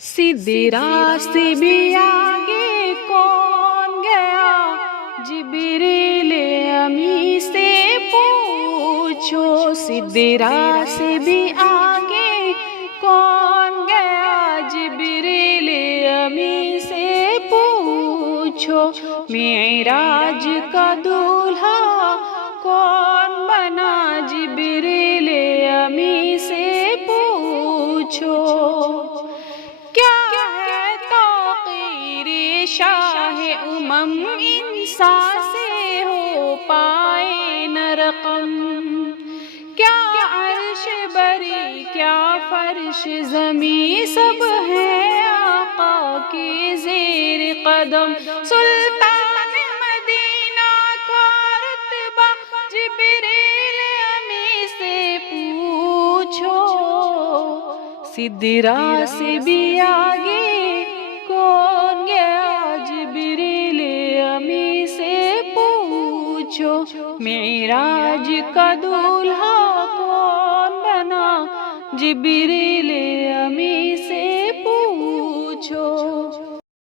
सिदरा से भी आगे कौन गया, जिब्रील अमी से पूछो। सिदरा से भी आगे कौन गया, जिब्रील अमी से पूछो। मेराज का दूल्हा कौन बना, जिब्रील अमी से पूछो। क्या है तौक़ीर शाह उमम, इंसान से हो पाए न रक़म। क्या अर्श बरी क्या फर्श ज़मी, सब है आका के ज़ेर कदम। सुल्तान मदीना का रुतबा, जिब्रील अमी से पूछो। सिदरा से भी आगे कौन गया, जिब्रील अमी से पूछो। मेराज का दूल्हा कौन बना, जिब्रील अमी से पूछो।